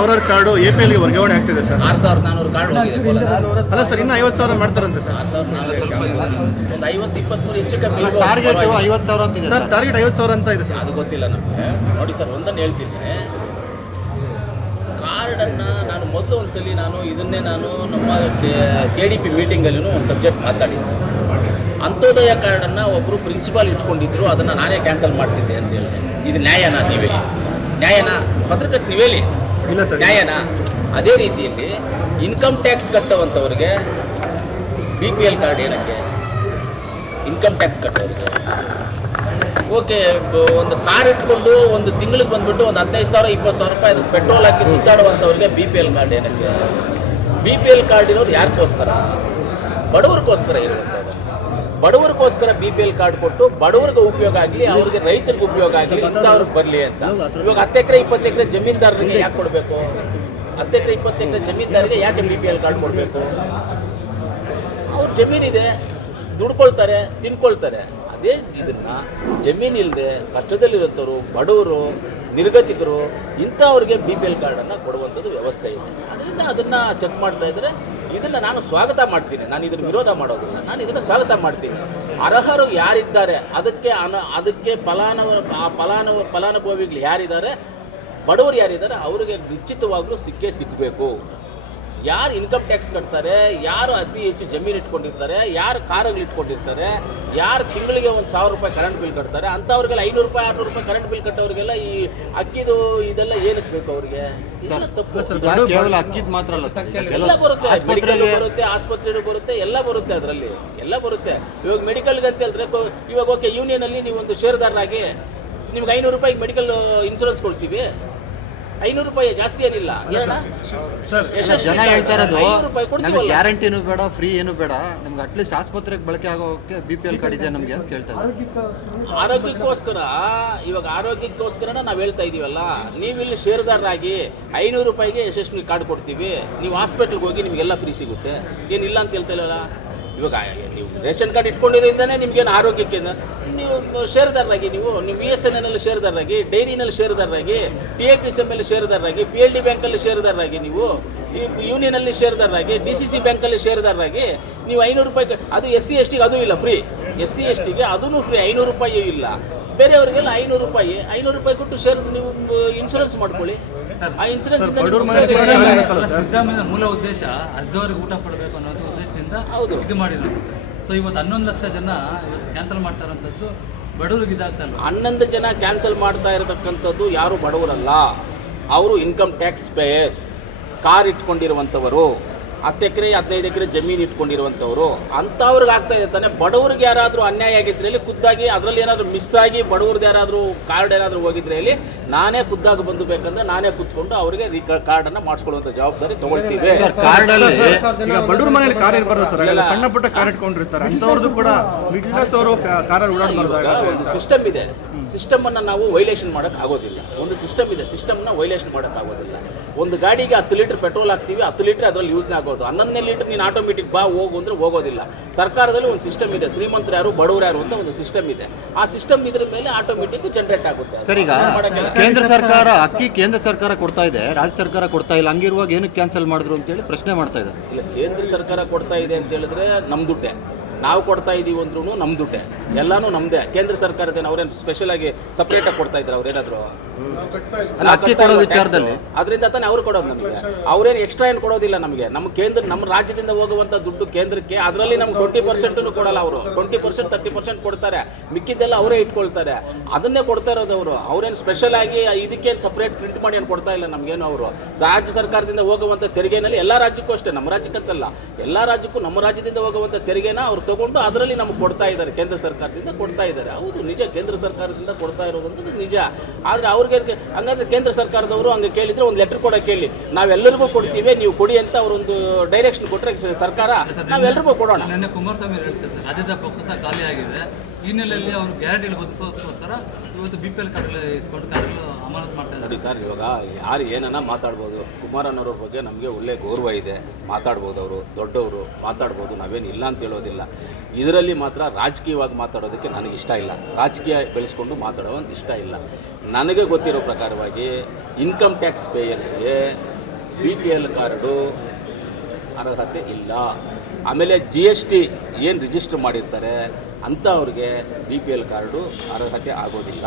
ಸಾವಿರಾರು card APL ಗೆ ವರ್ಗಾವಣೆ ಆಗ್ತಿದೆ ಸರ್. 6400 ಕಾರ್ಡ್ ಹೋಗಿದೆ ಕೋಲಾರ. ಅಲ್ಲ ಸರ್, ಇನ್ನು 50,000 ಮಾಡ್ತಾರಂತೆ ಸರ್. 6400 ಒಂದು 50-23 ಹೆಚ್ಚು ಕಮ್ಮಿ ಟಾರ್ಗೆಟ್ 50,000 ಅಂತಿದೆ ಸರ್. ಟಾರ್ಗೆಟ್ 50,000 ಅಂತ ಇದೆ ಸರ್. ಅದು ಗೊತ್ತಿಲ್ಲ ನಮಗೆ. ನೋಡಿ ಸರ್, ಒಂದನ್ನು ಹೇಳ್ತೀನಿ, ಕಾರ್ಡನ್ನು ನಾನು ಮೊದಲು ಒಂದ್ಸಲಿ ಇದನ್ನೇ ನಮ್ಮ KDP ಮೀಟಿಂಗಲ್ಲೂ ಒಂದು ಸಬ್ಜೆಕ್ಟ್ ಮಾತಾಡಿದ್ದೆ. ಅಂತ್ಯೋದಯ ಕಾರ್ಡನ್ನು ಒಬ್ಬರು ಪ್ರಿನ್ಸಿಪಾಲ್ ಇಟ್ಕೊಂಡಿದ್ರು, ಅದನ್ನು ನಾನೇ ಕ್ಯಾನ್ಸಲ್ ಮಾಡಿಸಿದ್ದೆ ಅಂತ ಹೇಳಿದೆ. ಇದು ನ್ಯಾಯನಾ? ನೀವೇಳಿ, ನ್ಯಾಯನಾ? ಪತ್ರಕರ್ತ ನೀವೇಳಿ, ಇಲ್ಲ ಸರ್, ನ್ಯಾಯನಾ? ಅದೇ ರೀತಿಯಲ್ಲಿ ಇನ್ಕಮ್ ಟ್ಯಾಕ್ಸ್ ಕಟ್ಟುವಂಥವ್ರಿಗೆ BPL ಕಾರ್ಡ್ ಏನಕ್ಕೆ? ಇನ್ಕಮ್ ಟ್ಯಾಕ್ಸ್ ಕಟ್ಟೋರಿಗೆ ಓಕೆ, ಒಂದು ಕಾರ್ ಇಟ್ಕೊಂಡು ಒಂದು ತಿಂಗಳಿಗೆ ಬಂದುಬಿಟ್ಟು ಒಂದು 15,000 20,000 ರೂಪಾಯಿ ಅದು ಪೆಟ್ರೋಲ್ ಹಾಕಿ ಸುತ್ತಾಡುವಂಥವ್ರಿಗೆ BPL ಕಾರ್ಡ್ ಏನಕ್ಕೆ? BPL ಕಾರ್ಡ್ ಇರೋದು ಯಾರಿಗೋಸ್ಕರ? ಬಡವರಿಗೋಸ್ಕರ ಇರುವಂಥದ್ದು. ಬಡವರಿಗೋಸ್ಕರ BPL ಕಾರ್ಡ್ ಕೊಟ್ಟು ಬಡವರಿಗೆ ಉಪಯೋಗ ಆಗಲಿ, ಅವ್ರಿಗೆ ರೈತರಿಗೆ ಉಪಯೋಗ ಆಗಲಿ, ಇಂಥವ್ರಿಗೆ ಬರಲಿ ಅಂತ. ಇವಾಗ 10 ಎಕರೆ 20 ಎಕರೆ ಜಮೀನ್ದಾರರಿಗೆ ಯಾಕೆ ಕೊಡಬೇಕು? 10 ಎಕರೆ 20 ಎಕರೆ ಜಮೀನ್ದಾರಿಗೆ ಯಾಕೆ BPL ಕಾರ್ಡ್ ಕೊಡಬೇಕು? ಅವ್ರ ಜಮೀನಿದೆ, ದುಡ್ಕೊಳ್ತಾರೆ, ತಿನ್ಕೊಳ್ತಾರೆ. ಅದೇ ಇದನ್ನು ಜಮೀನಿಲ್ಲದೆ ಕಷ್ಟದಲ್ಲಿರುತ್ತವರು, ಬಡವರು, ನಿರ್ಗತಿಕರು, ಇಂಥವ್ರಿಗೆ BPL ಕಾರ್ಡನ್ನು ಕೊಡುವಂಥದ್ದು ವ್ಯವಸ್ಥೆ ಇದೆ. ಅದರಿಂದ ಅದನ್ನು ಚೆಕ್ ಮಾಡ್ತಾ ಇದ್ದರೆ ಇದನ್ನು ನಾನು ಸ್ವಾಗತ ಮಾಡ್ತೀನಿ. ನಾನು ಇದನ್ನು ವಿರೋಧ ಮಾಡೋದಿಲ್ಲ, ನಾನು ಇದನ್ನು ಸ್ವಾಗತ ಮಾಡ್ತೀನಿ. ಅರ್ಹರು ಯಾರಿದ್ದಾರೆ ಅದಕ್ಕೆ ಫಲಾನುಭವಿಗಳು ಯಾರಿದ್ದಾರೆ, ಬಡವರು ಯಾರಿದ್ದಾರೆ, ಅವರಿಗೆ ನಿಶ್ಚಿತವಾಗ್ಲೂ ಸಿಕ್ಕಬೇಕು. ಯಾರು ಇನ್ಕಮ್ ಟ್ಯಾಕ್ಸ್ ಕಟ್ತಾರೆ, ಯಾರು ಅತಿ ಹೆಚ್ಚು ಜಮೀನು ಇಟ್ಕೊಂಡಿರ್ತಾರೆ, ಯಾರು ಕಾರುಗಳು ಇಟ್ಕೊಂಡಿರ್ತಾರೆ, ಯಾರು ತಿಂಗಳಿಗೆ 1,000 ರೂಪಾಯಿ ಕರೆಂಟ್ ಬಿಲ್ ಕಟ್ತಾರೆ, ಅಂಥವ್ರಿಗೆಲ್ಲ 500 ರೂಪಾಯಿ 600 ರೂಪಾಯಿ ಕರೆಂಟ್ ಬಿಲ್ ಕಟ್ಟೋರಿಗೆಲ್ಲ ಈ ಅಕ್ಕಿದು ಇದೆಲ್ಲ ಏನಕ್ಕೆ ಬೇಕು ಅವ್ರಿಗೆ? ಇದೆಲ್ಲ ತಪ್ಪು. ಕೇವಲ ಅಕ್ಕಿದ್ ಮಾತ್ರ ಅಲ್ಲ, ಎಲ್ಲ ಬರುತ್ತೆ, ಮೆಡಿಕಲ್ ಬರುತ್ತೆ, ಆಸ್ಪತ್ರೆಗೂ ಬರುತ್ತೆ, ಎಲ್ಲ ಬರುತ್ತೆ, ಅದರಲ್ಲಿ ಎಲ್ಲ ಬರುತ್ತೆ. ಇವಾಗ ಮೆಡಿಕಲ್ಗೆ ಅಂತ ಹೇಳಿದ್ರೆ ಇವಾಗ ಓಕೆ, ಯೂನಿಯನಲ್ಲಿ ನೀವು ಒಂದು ಷೇರುದಾರರಾಗಿ ನಿಮ್ಗೆ 500 ರೂಪಾಯಿಗೆ ಮೆಡಿಕಲ್ ಇನ್ಶೂರೆನ್ಸ್ ಕೊಡ್ತೀವಿ. 500 ರೂಪಾಯಿ ಜಾಸ್ತಿ ಏನಿಲ್ಲ. ಜನ ಹೇಳ್ತಾ ಇರೋದು ನಮ್ಗೆ ಗ್ಯಾರಂಟಿನೂ ಬೇಡ, ಫ್ರೀ ಏನು ಬೇಡ, ನಮ್ಗೆ ಅಟ್ಲೀಸ್ಟ್ ಆಸ್ಪತ್ರೆಗೆ ಬಳಕೆ ಆಗೋಕೆ BPL ಕಾರ್ಡ್ ಇದೆ ನಮಗೆ ಅಂತ ಕೇಳ್ತಾ ಇದ್ದಾರೆ. ಆರೋಗ್ಯಕ್ಕೋಸ್ಕರನ ನಾವು ಹೇಳ್ತಾ ಇದೀವಲ್ಲ. ನೀವು ಇಲ್ಲಿ ಷೇರುದಾರರಾಗಿ 500 ರೂಪಾಯಿಗೆ ಯಶಸ್ವಿ ಕಾರ್ಡ್ ಕೊಡ್ತೀವಿ, ನೀವು ಹಾಸ್ಪಿಟ್ಲ್ಗೆ ಹೋಗಿ ನಿಮಗೆಲ್ಲ ಫ್ರೀ ಸಿಗುತ್ತೆ, ಏನಿಲ್ಲ ಅಂತ ಹೇಳ್ತಾ ಇಲ್ಲಲ್ಲ. ಇವಾಗ ನೀವು ರೇಷನ್ ಕಾರ್ಡ್ ಇಟ್ಕೊಂಡಿರೋದ್ರಿಂದನೇ ನಿಮ್ಗೇನು ಆರೋಗ್ಯಕ್ಕೆ ನೀವು ಷೇರುದಾರರಾಗಿ ನೀವು BSNL ಷೇರುದಾರರಾಗಿ, ಡೈರಿನಲ್ಲಿ ಷೇರುದಾರರಾಗಿ, TIPCM ಷೇರುದಾರರಾಗಿ, PLD ಬ್ಯಾಂಕಲ್ಲಿ ಷೇರುದಾರರಾಗಿ, ನೀವು ಈ ಯೂನಿಯನಲ್ಲಿ ಷೇರುದಾರರಾಗಿ, DCC ಬ್ಯಾಂಕಲ್ಲಿ ಷೇರುದಾರರಾಗಿ ನೀವು 500 ರೂಪಾಯಿ, ಅದು SC ST ಗೆ ಅದೂ ಇಲ್ಲ ಫ್ರೀ. SC ST ಗೆ ಅದೂ ಫ್ರೀ, 500 ರೂಪಾಯಿಯೂ ಇಲ್ಲ. ಬೇರೆಯವರಿಗೆಲ್ಲ 500 ರೂಪಾಯಿ ಕೊಟ್ಟು ಶೇರ್ ನೀವು ಇನ್ಶೂರೆನ್ಸ್ ಮಾಡ್ಕೊಳ್ಳಿ. ಆ ಇನ್ಶೂರೆನ್ಸ್ ಮೂಲ ಉದ್ದೇಶ ಅರ್ಧವರೆಗೆ ಊಟ ಕೊಡಬೇಕು ಅನ್ನೋದು ಉದ್ದೇಶದಿಂದ ಇದು ಮಾಡಿರೋದು. ಸೊ ಇವತ್ತು 11 ಲಕ್ಷ ಜನ ಕ್ಯಾನ್ಸಲ್ ಮಾಡ್ತಾ ಇರೋಂಥದ್ದು ಬಡವರಿಗೆ ಇದಾಗ್ತಲ್ಲ. 11 ಜನ ಕ್ಯಾನ್ಸಲ್ ಮಾಡ್ತಾ ಇರತಕ್ಕಂಥದ್ದು ಯಾರು ಬಡವರಲ್ಲ, ಅವರು ಇನ್ಕಮ್ ಟ್ಯಾಕ್ಸ್ ಪೇಯರ್ಸ್, ಕಾರ್ ಇಟ್ಕೊಂಡಿರುವಂಥವರು, 10 ಎಕರೆ 15 ಎಕರೆ ಜಮೀನು ಇಟ್ಕೊಂಡಿರುವಂಥವ್ರು, ಅಂಥವ್ರಿಗೆ ಆಗ್ತಾ ಇದೆ ತಾನೆ. ಬಡವ್ರಿಗೆ ಯಾರಾದರೂ ಅನ್ಯಾಯ ಆಗಿದ್ರೆ ಇಲ್ಲಿ ಖುದ್ದಾಗಿ ಅದರಲ್ಲಿ ಏನಾದರೂ ಮಿಸ್ ಆಗಿ ಬಡವ್ರದ್ದು ಯಾರಾದರೂ ಕಾರ್ಡ್ ಏನಾದರೂ ಹೋಗಿದ್ರೆ ಇಲ್ಲಿ ನಾನೇ ಖುದ್ದಾಗಿ ಬಂದು ಬೇಕಂದ್ರೆ ನಾನೇ ಕೂತ್ಕೊಂಡು ಅವರಿಗೆ ಕಾರ್ಡನ್ನು ಮಾಡಿಸ್ಕೊಳ್ಳುವಂಥ ಜವಾಬ್ದಾರಿ ತಗೊಳ್ತೀವಿ. ಬಡವ್ರ ಮನೇಲಿ ಕಾರ್ ಇರಬಾರ್ದು ಸರ್, ಸಣ್ಣ ಪುಟ್ಟ ಕಾರ್ ಇಟ್ಕೊಂಡಿರ್ತಾರೆ, ಅಂಥವ್ರದ್ದು ಕೂಡ ಮಿಡ್ಲ್ ಕ್ಲಾಸ್ ಅವರು ಕಾರಲ್ಲಿ ಓಡಾಡಬಾರ್ದು. ಒಂದು ಸಿಸ್ಟಮ್ ಇದೆ, ಸಿಸ್ಟಮನ್ನು ನಾವು ವೈಲೇಷನ್ ಮಾಡೋಕ್ಕೆ ಆಗೋದಿಲ್ಲ. ಒಂದು ಸಿಸ್ಟಮ್ ಇದೆ, ಸಿಸ್ಟಮ್ನ ವೈಲೇಷನ್ ಮಾಡೋಕ್ಕೆ ಆಗೋದಿಲ್ಲ. ಒಂದು ಗಾಡಿಗೆ 10 ಲೀಟರ್ ಪೆಟ್ರೋಲ್ ಹಾಕ್ತೀವಿ, 10 ಲೀಟರ್ ಅದರಲ್ಲಿ ಯೂಸ್ ಆಗೋದು. 11ನೇ ಲೀಟರ್ ನೀನು ಆಟೋಮೆಟಿಕ್ ಹೋಗು ಅಂದರೆ ಹೋಗೋದಿಲ್ಲ. ಸರ್ಕಾರದಲ್ಲಿ ಒಂದು ಸಿಸ್ಟಮ್ ಇದೆ, ಶ್ರೀಮಂತರು ಯಾರು ಬಡವರು ಯಾರು ಅಂತ ಒಂದು ಸಿಸ್ಟಮ್ ಇದೆ. ಆ ಸಿಸ್ಟಮ್ ಇದ್ರ ಮೇಲೆ ಆಟೋಮೆಟಿಕ್ ಜನರೇಟ್ ಆಗುತ್ತೆ. ಸರ್, ಈಗ ಕೇಂದ್ರ ಸರ್ಕಾರ ಅಕ್ಕಿ ಕೇಂದ್ರ ಸರ್ಕಾರ ಕೊಡ್ತಾ ಇದೆ, ರಾಜ್ಯ ಸರ್ಕಾರ ಕೊಡ್ತಾ ಇಲ್ಲ, ಹಂಗಿರುವಾಗ ಏನಕ್ಕೆ ಕ್ಯಾನ್ಸಲ್ ಮಾಡಿದ್ರು ಅಂತೇಳಿ ಪ್ರಶ್ನೆ ಮಾಡ್ತಾ ಇದೆ. ಇಲ್ಲ, ಕೇಂದ್ರ ಸರ್ಕಾರ ಕೊಡ್ತಾ ಇದೆ ಅಂತ ಹೇಳಿದ್ರೆ ನಮ್ಮ ದುಡ್ಡೆ, ನಾವು ಕೊಡ್ತಾ ಇದ್ದೀವಿ ಅಂದ್ರೂ ನಮ್ಮ ದುಡ್ಡೆ, ಎಲ್ಲನೂ ನಮ್ಮದೇ. ಕೇಂದ್ರ ಸರ್ಕಾರದೇನು ಅವ್ರೇನು ಸ್ಪೆಷಲ್ ಆಗಿ ಸಪ್ರೇಟಾಗಿ ಕೊಡ್ತಾ ಇದ್ದಾರೆ ಅವ್ರೇನಾದರೂ? ಅದರಿಂದ ತಾನೇ ಅವ್ರು ಕೊಡೋದು ನಮಗೆ. ಅವ್ರೇನು ಎಕ್ಸ್ಟ್ರಾ ಏನು ಕೊಡೋದಿಲ್ಲ ನಮಗೆ. ನಮ್ಮ ರಾಜ್ಯದಿಂದ ಹೋಗುವಂಥ ದುಡ್ಡು ಕೇಂದ್ರಕ್ಕೆ, ಅದರಲ್ಲಿ ನಮ್ಗೆ 20% ಕೊಡಲ್ಲ ಅವರು. 20% 30% ಕೊಡ್ತಾರೆ, ಮಿಕ್ಕಿದ್ದೆಲ್ಲ ಅವರೇ ಇಟ್ಕೊಳ್ತಾರೆ. ಅದನ್ನೇ ಕೊಡ್ತಾ ಇರೋದು ಅವರು. ಅವ್ರೇನು ಸ್ಪೆಷಲ್ ಆಗಿ ಇದಕ್ಕೇನು ಸಪ್ರೇಟ್ ಪ್ರಿಂಟ್ ಮಾಡಿ ಏನು ಕೊಡ್ತಾ ಇಲ್ಲ ನಮಗೇನು. ಅವರು ರಾಜ್ಯ ಸರ್ಕಾರದಿಂದ ಹೋಗುವಂಥ ತೆರಿಗೆನಲ್ಲಿ ಎಲ್ಲ ರಾಜ್ಯಕ್ಕೂ ಅಷ್ಟೇ, ನಮ್ಮ ರಾಜ್ಯಕ್ಕಂತಲ್ಲ, ಎಲ್ಲ ರಾಜ್ಯಕ್ಕೂ ನಮ್ಮ ರಾಜ್ಯದಿಂದ ಹೋಗುವಂಥ ತೆರಿಗೆನ ಅವ್ರು ತಗೊಂಡು ಅದರಲ್ಲಿ ನಮ್ಗೆ ಕೊಡ್ತಾ ಇದ್ದಾರೆ, ಕೇಂದ್ರ ಸರ್ಕಾರದಿಂದ ಕೊಡ್ತಾ ಇದ್ದಾರೆ. ಹೌದು, ನಿಜ, ಕೇಂದ್ರ ಸರ್ಕಾರದಿಂದ ಕೊಡ್ತಾ ಇರೋದಂಥದ್ದು ನಿಜ. ಆದರೆ ಅವ್ರಿಗೆ ಹಂಗಂದ್ರೆ ಕೇಂದ್ರ ಸರ್ಕಾರದವರು ಹಂಗೆ ಕೇಳಿದರೆ ಒಂದು ಲೆಟರ್ ಕೊಡೋಕೆ ಕೇಳಿ, ನಾವೆಲ್ಲರಿಗೂ ಕೊಡ್ತೀವಿ, ನೀವು ಕೊಡಿ ಅಂತ ಅವರೊಂದು ಡೈರೆಕ್ಷನ್ ಕೊಟ್ಟರೆ ಸರ್ಕಾರ ನಾವೆಲ್ಲರಿಗೂ ಕೊಡೋಣ. ನನ್ನ ಕುಮಾರಸ್ವಾಮಿ ಹೇಳ್ತಾರೆ ರಾಜ್ಯದ ಬೊಕ್ಕಸ ಖಾಲಿ ಆಗಿದೆ, ಈ ಹಿನ್ನೆಲೆಯಲ್ಲಿ ಅವರು ಗ್ಯಾರಂಟಿಗಳು ಒದಗಿಸೋದಕ್ಕೋಸ್ಕರ ಇವತ್ತು BPL ಕಾರ್ಡ್ ಇಟ್ಕೊಂಡು ಕಾರ್ಡ್ಗಳು ಅಮಾನತು ಮಾಡ್ತಾರೆ. ನೋಡಿ ಸರ್, ಇವಾಗ ಯಾರು ಏನನ್ನ ಮಾತಾಡ್ಬೋದು. ಕುಮಾರಣ್ಣವ್ರ ಬಗ್ಗೆ ನಮಗೆ ಒಳ್ಳೆ ಗೌರವ ಇದೆ, ಮಾತಾಡ್ಬೋದು, ಅವರು ದೊಡ್ಡವರು ಮಾತಾಡ್ಬೋದು, ನಾವೇನು ಇಲ್ಲ ಅಂತ ಹೇಳೋದಿಲ್ಲ. ಇದರಲ್ಲಿ ಮಾತ್ರ ರಾಜಕೀಯವಾಗಿ ಮಾತಾಡೋದಕ್ಕೆ ನನಗೆ ಇಷ್ಟ ಇಲ್ಲ, ರಾಜಕೀಯ ಬೆಳೆಸ್ಕೊಂಡು ಮಾತಾಡೋವಂತ ಇಷ್ಟ ಇಲ್ಲ. ನನಗೆ ಗೊತ್ತಿರೋ ಪ್ರಕಾರವಾಗಿ ಇನ್ಕಮ್ ಟ್ಯಾಕ್ಸ್ ಪೇಯರ್ಸ್ಗೆ BPL ಕಾರ್ಡು ಅರ್ಹತೆ ಇಲ್ಲ. ಆಮೇಲೆ GST ಏನು ರಿಜಿಸ್ಟರ್ ಮಾಡಿರ್ತಾರೆ ಅಂಥವ್ರಿಗೆ BPL ಕಾರ್ಡು ಅರ್ಹತೆ ಆಗೋದಿಲ್ಲ.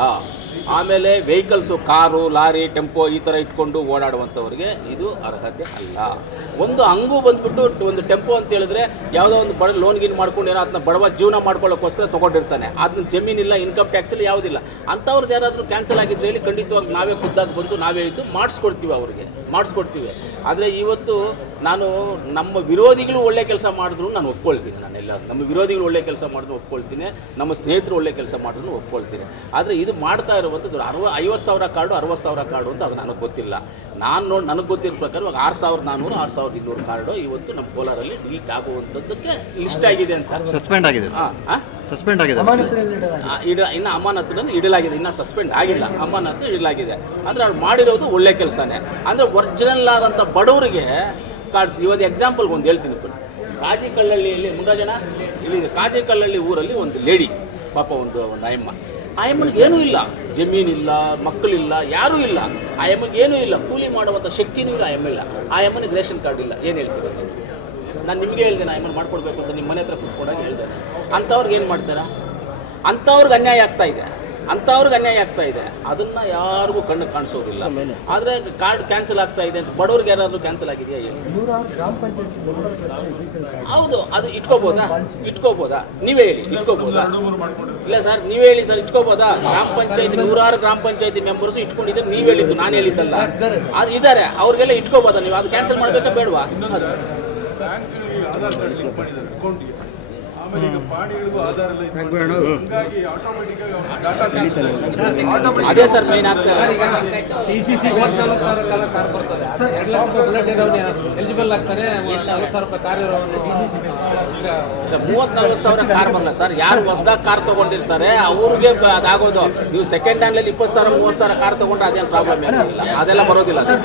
ಆಮೇಲೆ ವೆಹಿಕಲ್ಸು ಕಾರು, ಲಾರಿ, ಟೆಂಪೋ ಈ ಥರ ಇಟ್ಕೊಂಡು ಓಡಾಡುವಂಥವ್ರಿಗೆ ಇದು ಅರ್ಹತೆ ಅಲ್ಲ. ಒಂದು ಹಂಗೂ ಬಂದ್ಬಿಟ್ಟು ಒಂದು ಟೆಂಪೋ ಅಂತ ಹೇಳಿದ್ರೆ ಯಾವುದೋ ಒಂದು ಬಡ ಲೋನ್ ಗೀನ್ ಮಾಡ್ಕೊಂಡು ಏನೋ ಅದನ್ನ ಬಡವ ಜೀವನ ಮಾಡ್ಕೊಳ್ಳೋಕ್ಕೋಸ್ಕರ ತೊಗೊಂಡಿರ್ತಾನೆ, ಅದನ್ನ ಜಮೀನಿಲ್ಲ, ಇನ್ಕಮ್ ಟ್ಯಾಕ್ಸಲ್ಲಿ ಯಾವುದಿಲ್ಲ. ಅಂಥವ್ರದ್ದು ಯಾರಾದರೂ ಕ್ಯಾನ್ಸಲ್ ಆಗಿದ್ರೆ ಹೇಳಿ, ಖಂಡಿತವಾಗಿ ನಾವೇ ಖುದ್ದಾಗಿ ಬಂದು ನಾವೇ ಇದ್ದು ಮಾಡಿಸ್ಕೊಡ್ತೀವಿ, ಅವ್ರಿಗೆ ಮಾಡಿಸ್ಕೊಡ್ತೀವಿ. ಆದರೆ ಇವತ್ತು ನಾನು ನಮ್ಮ ವಿರೋಧಿಗಳು ಒಳ್ಳೆ ಕೆಲಸ ಮಾಡಿದ್ರು ನಾನು ಒಪ್ಕೊಳ್ತೀನಿ, ನಾನೆಲ್ಲ ನಮ್ಮ ವಿರೋಧಿಗಳು ಒಳ್ಳೆ ಕೆಲಸ ಮಾಡಿದ್ರು ಒಪ್ಕೊಳ್ತೀನಿ, ನಮ್ಮ ಸ್ನೇಹಿತರು ಒಳ್ಳೆ ಕೆಲಸ ಮಾಡಿದ್ರು ಒಪ್ಕೊಳ್ತೀನಿ. ಆದರೆ ಇದು ಮಾಡ್ತಾ ಇರುವಂಥದ್ದು 50,000 ಕಾರ್ಡು 60,000 ಕಾರ್ಡು ಅಂತ ಅದು ನನಗೆ ಗೊತ್ತಿಲ್ಲ. ನನಗೆ ಗೊತ್ತಿರೋ ಪ್ರಕಾರ ಇವಾಗ 6,400 6,200 ಕಾರ್ಡು ಇವತ್ತು ನಮ್ಮ ಕೋಲಾರಲ್ಲಿ ಡಿಲೀಟ್ ಆಗುವಂಥದ್ದಕ್ಕೆ ಲಿಸ್ಟ್ ಆಗಿದೆ ಅಂತ. ಸಸ್ಪೆಂಡ್ ಆಗಿದೆ, ಸಸ್ಪೆಂಡ್ ಆಗಿದೆ, ಇನ್ನು ಅಮಾನತಿನಲ್ಲಿ ಇಡಲಾಗಿದೆ, ಇನ್ನು ಸಸ್ಪೆಂಡ್ ಆಗಿಲ್ಲ, ಅಮಾನತು ಇಡಲಾಗಿದೆ. ಅಂದರೆ ಅವ್ರು ಮಾಡಿರೋದು ಒಳ್ಳೆ ಕೆಲಸನೇ. ಅಂದರೆ ಒರಿಜಿನಲ್ ಆದಂಥ ಬಡವರಿಗೆ ಕಾರ್ಡ್ಸ್. ಇವತ್ತು ಎಕ್ಸಾಂಪಲ್ಗೆ ಒಂದು ಹೇಳ್ತೀನಿ. ಕಾಜಿಕಳ್ಳಹಳ್ಳಿಯಲ್ಲಿ ಮುಂಡಾಜನ ಇಲ್ಲಿ ಕಾಜಿಕಳ್ಳಹಳ್ಳಿ ಊರಲ್ಲಿ ಒಂದು ಲೇಡಿ ಪಾಪ ಒಂದು ಆಯಮ್ಮನಿಗೆ ಏನೂ ಇಲ್ಲ, ಜಮೀನಿಲ್ಲ, ಮಕ್ಕಳಿಲ್ಲ, ಯಾರೂ ಇಲ್ಲ. ಆಯಮ್ಮನಿಗೆ ಏನೂ ಇಲ್ಲ, ಕೂಲಿ ಮಾಡುವಂಥ ಶಕ್ತಿನೂ ಇಲ್ಲ, ಆಯಮ್ಮನಿಗೆ ರೇಷನ್ ಕಾರ್ಡ್ ಇಲ್ಲ. ಏನು ಹೇಳ್ತೀರ? ನಾನು ನಿಮಗೆ ಹೇಳ್ದೇನೆ ಆಯಮ್ಮನ ಮಾಡ್ಕೊಡ್ಬೇಕು ಅಂತ, ನಿಮ್ಮ ಮನೆ ಹತ್ರ ಕುತ್ಕೊಂಡಾಗ ಹೇಳ್ದೇನೆ. ಅಂಥವ್ರಿಗೆ ಏನು ಮಾಡ್ತಾರೆ? ಅಂಥವ್ರಿಗೆ ಅನ್ಯಾಯ ಆಗ್ತಾ ಇದೆ. ಅದನ್ನು ಯಾರಿಗೂ ಕಣ್ಣು ಕಾಣಿಸೋದಿಲ್ಲ. ಆದರೆ ಕಾರ್ಡ್ ಕ್ಯಾನ್ಸಲ್ ಆಗ್ತಾ ಇದೆ ಅಂತ ಬಡವ್ರಿಗೆ ಯಾರಾದರೂ ಕ್ಯಾನ್ಸಲ್ ಆಗಿದೆಯಾ ಹೇಳಿ? ಹೌದು, ಅದು ಇಟ್ಕೋಬೋದಾ? ನೀವೇ ಹೇಳಿ, ಇಟ್ಕೋಬೋದಾ? ಇಲ್ಲ ಸರ್, ನೀವೇ ಹೇಳಿ ಸರ್, ಇಟ್ಕೋಬೋದಾ? ಗ್ರಾಮ ಪಂಚಾಯತಿ 100 ಗ್ರಾಮ ಪಂಚಾಯತಿ ಮೆಂಬರ್ಸು ಇಟ್ಕೊಂಡಿದ್ದಾರೆ, ನೀವು ಹೇಳಿದ್ದು, ನಾನು ಹೇಳಿದ್ದಲ್ಲ. ಅದು ಇದ್ದಾರೆ, ಅವ್ರಿಗೆಲ್ಲ ಇಟ್ಕೋಬೋದಾ ನೀವು? ಅದು ಕ್ಯಾನ್ಸಲ್ ಮಾಡಬೇಕಾ ಬೇಡವಾ? ಅದೇ ಸರ್ ಮೇನ್ ಆಗ್ತದೆ. ಎಲಿಜಿಬಲ್ ಆಗ್ತಾರೆ. 40,000 ಕಾರ್ ಇರೋರು 30,000-40,000 ಕಾರ್ ಬರಲ್ಲ ಸರ್. ಯಾರು ಹೊಸದಾಗಿ ಕಾರ್ ತಗೊಂಡಿರ್ತಾರೆ ಅವ್ರಿಗೆ ಅದಾಗೋದು. ನೀವು ಸೆಕೆಂಡ್ ಹ್ಯಾಂಡ್ಲಲ್ಲಿ 20,000 30,000 ಕಾರ್ ತಗೊಂಡ್ರೆ ಅದೇನು ಪ್ರಾಬ್ಲಮ್ ಏನಿಲ್ಲ, ಅದೆಲ್ಲ ಬರೋದಿಲ್ಲ ಸರ್.